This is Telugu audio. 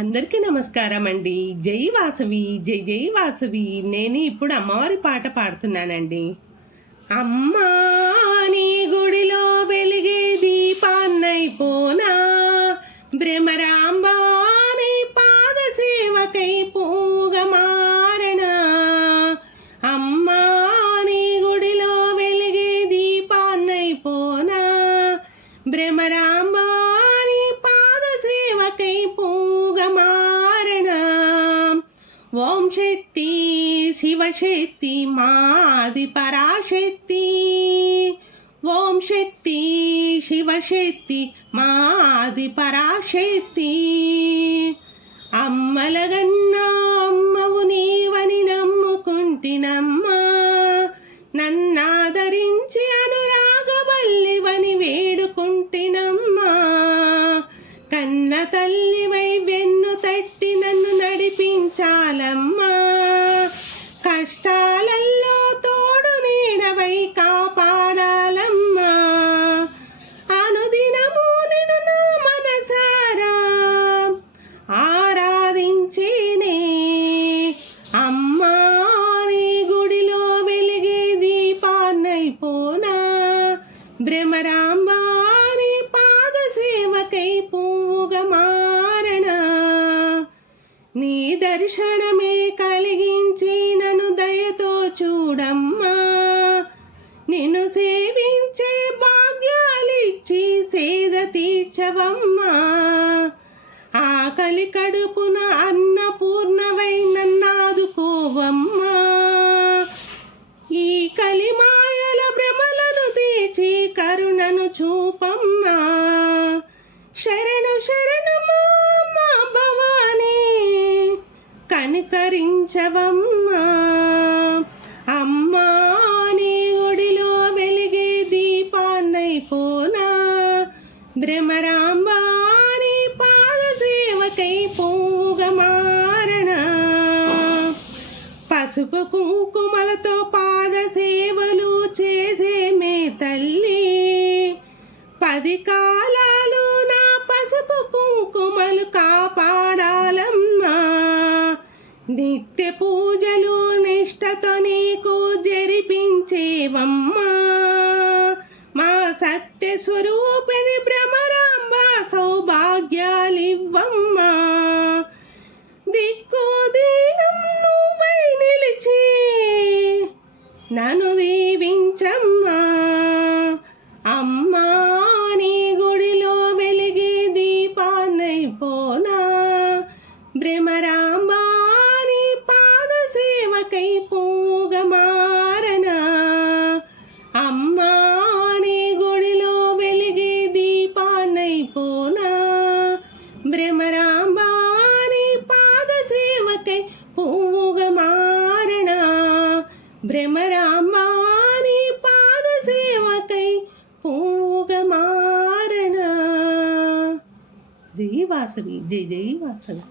అందరికీ నమస్కారం అండి. జై వాసవి జై జై వాసవి. నేను ఇప్పుడు అమ్మవారి పాట పాడుతున్నానండి. అమ్మా నీ గుడిలో వెలిగే దీపాన్నైపోనా? భ్రమరా శక్తి శివశక్తి మాది పరాశక్తి. ఓం శక్తి శివశక్తి మాది పరాశక్తి. అమ్మలగన్నా అమ్మవు నీ చాలమ్మా. కష్టాలల్లో తోడు నీడవై కాపాడాలమ్మా. అనుదినము నిన్ను నా మనసారా. ఆరాధించేనే. అమ్మా నీ గుడిలో వెలిగే దీపాన్నైపోనా. భ్రమరామ నీ దర్శనమే కలిగించి నన్ను దయతో చూడమ్మా. నిన్ను సేవించే భాగ్యాలిచ్చి సేద తీర్చవమ్మా. ఆకలి కడుపున అన్నపూర్ణవై నన్నాదుకోవమ్మా. ఈ కలిమాయల భ్రమలను తీర్చి కరుణను చూపమ్మా. శర కనికరించవమ్మా అమ్మా నీ ఒడిలో వెలిగే దీపాన్నైపోనా భ్రమరాంబా నీ పాద సేవకై పూగమారణ పసుపు కుంకుమలతో పాద సేవలు చేసే మే తల్లి. పది కాలాలు నా పసుపు కుంకుమలు కాపా నిత్య పూజలు నిష్టతో నీకు జరిపించేవమ్మా. మా సత్య స్వరూపిణి భ్రమరాంబ సౌభాగ్యాలివ్వమ్మా. దిక్కు దీనం నువ్వై నిలిచి నన్ను దీవించమ్మా. అమ్మా భ్రమరామాని పాద సేవకై పూగమారణ జై వాసవి జై జై వాసవి.